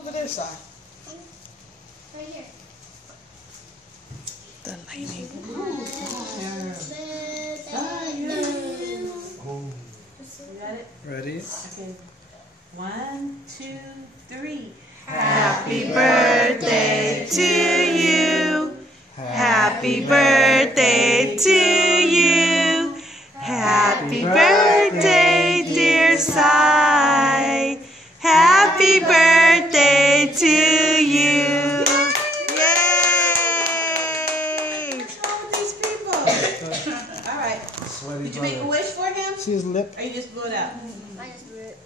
Over this side. Right here. The lighting. You got it? Ready? Okay. 1, 2, 3. Happy birthday to you. Happy birthday to you. Happy birthday, dear Sai. Happy birthday to you. Yay! What's wrong with these people? All right. Did you make a wish for him? See his lip? Or you just blew it out? I just blew it.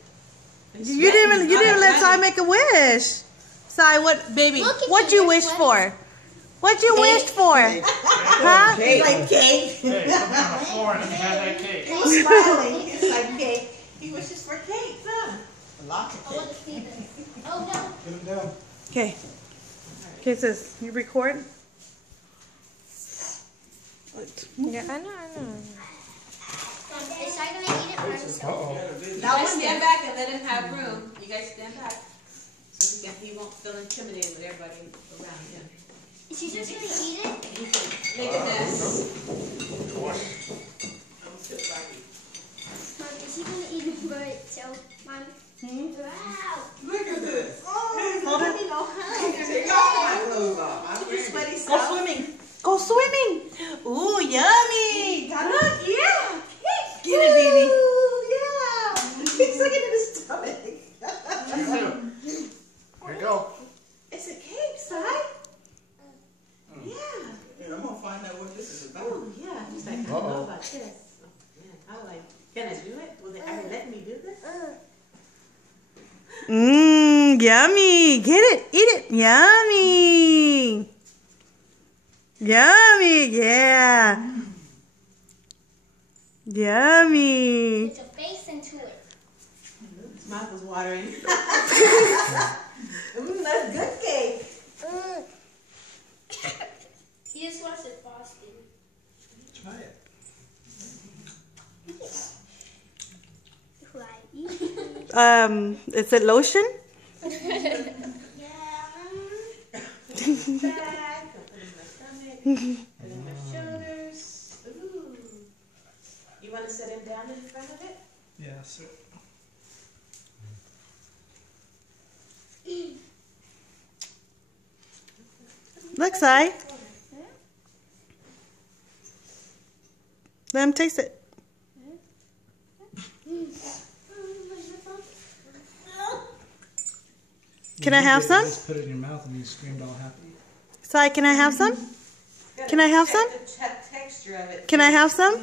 You didn't let Sai make a wish. Sai, what, baby? Look at What you, you wished for? What you wished for? Huh? It's like cake. Hey, come on the floor and have that cake. He's smiling. It's like cake. He wishes for cake, huh? Lots of I want to see this. Oh no. Get him down. Okay. Okay, sis, you record? Yeah, I know. Is Sai gonna eat it by himself? Now stand back and let him have room. You guys stand back. So he won't feel intimidated with everybody around him. Is he just gonna eat it? He can make a mess. Mom, is he gonna eat it by itself? Mom? Wow. Look at this. Oh, Hold it. you know how. Sweaty Go stuff. swimming. Go swimming. Ooh, yummy. Look, yeah. Get it, baby. Ooh, yeah. He's looking at his stomach. You too. Here you go. It's a cake, Si. Yeah. And I'm gonna find out what this is about. Oh, yeah. He's like, I don't know about this. Oh, man. I was like, can I do it? Will they ever let me do this? Mmm, yummy. Get it. Eat it. Yummy. Yummy. Yeah. Yummy. It's a face into it. His mouth was watering. That's good cake. He just wants it frosted. Try it. Is it lotion? Yeah. Back. Put it in my stomach. Put it in my shoulders. Ooh. You want to set him down in front of it? Yeah, sir. Look, Sai. Let him taste it. Can I have some? Just put it in your mouth and you screamed all happy. Sai, can I have some? Can I have some? Check the texture of it. Can I have some?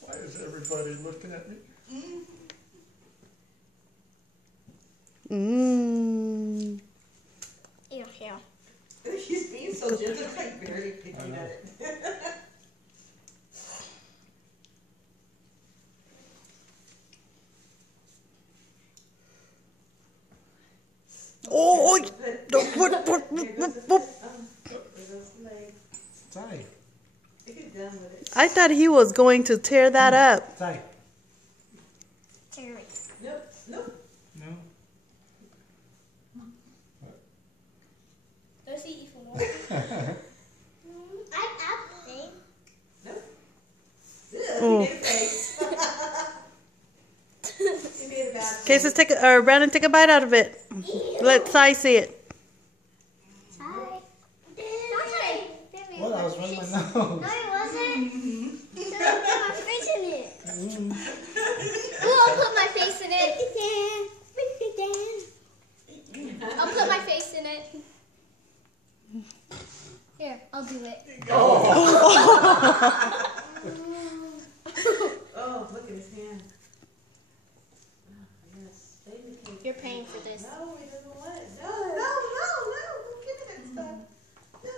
Why is everybody looking at me? Mmm. Ew, ew. He's being so gentle, it's like barely picking at it. Oh, Here goes the leg. Sai. Get done with it. I thought he was going to tear that up. Sai. Terry. Nope, nope. No. Does he eat for more? I'm appling. Nope. Oh. He made a face. He made a bad face. Okay, so Brandon, take a bite out of it. Let Sai see it. Hi. Well, I was running my nose. No, it wasn't. So I put my face in it. Ooh, I'll put my face in it. I'll put my face in it. Here, I'll do it. Oh, look at his hand. Oh, yes. Baby cake. You're paying for this. No, he doesn't want it. No. Don't give it that stuff. No.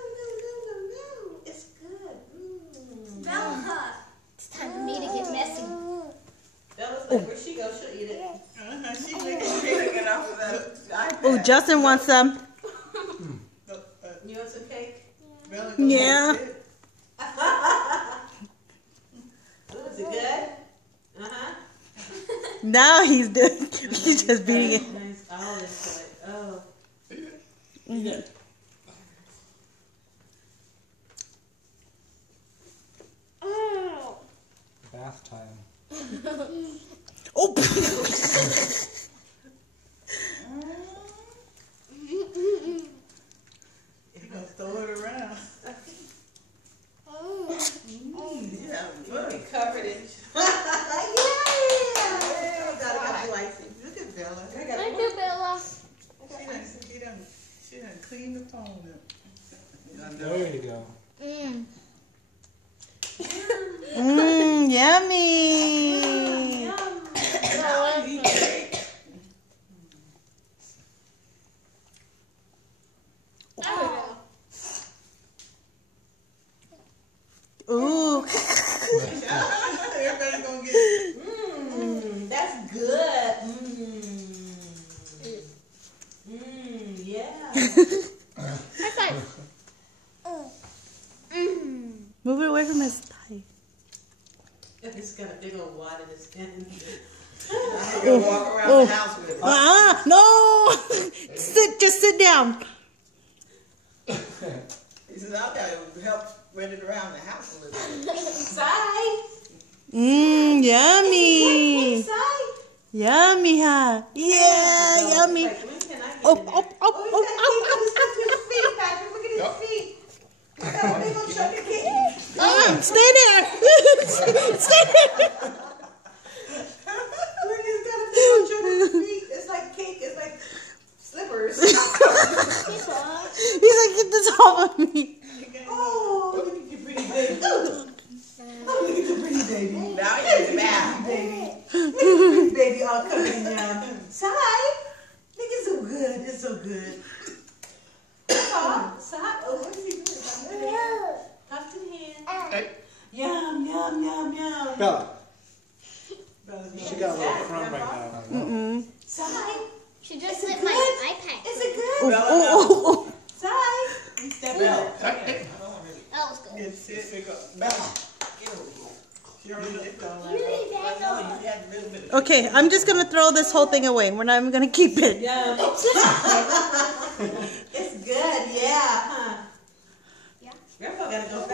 It's good. Bella. It's time for me to get messy. Bella's like, where she goes, she'll eat it. She's looking off of that iPad. Oh, Justin wants some. You want some cake? Yeah. Ooh, is it good? Uh-huh. Now he's doing. He's just beating it. Nice. Oh, it's good. Oh. Oh. Bath time. Oh. You're gonna throw it around. Yeah, We covered it. Look at Bella. Thank you, Bella. She done cleaned the phone up. There you go. Yummy. Yum. Ooh. Everybody's gonna get That's good. Yeah. High five. Move it away from his thigh. It's got a big old wad in his hand. You gonna walk around the house with it. No. Just sit down. He says, I gotta help spread it around the house a little bit. Sai. Yummy. Sai. Yummy, huh? Yeah, yummy. Like, when can I get Oh, in there? oh, oh, Look oh, at his feet, Patrick. Look at his feet. Look at his chubby feet. Stay there. Stay there. Look, he's got a big old chubby feet. It's like cake. It's like slippers. He's like, get this off of me. Oh, look at your pretty baby. Oh, look at your pretty baby. Now you're in the bath. Pretty baby all coming down. Sai, look, it's so good. It's so good. Sai, oh, what is he doing? Puffed in hand. Hey. Yum, yum, yum, yum. Bella. She got a little crumb right now. Sai, She just Is it lit my good? iPad. is it good? Oh. Sai. Bella. That was good. Bella. She already did that. You had a little bit of Okay, I'm just gonna throw this whole thing away. We're not even gonna keep it. Yum. It's good, yeah, huh? Yeah. Grandpa gotta go fast.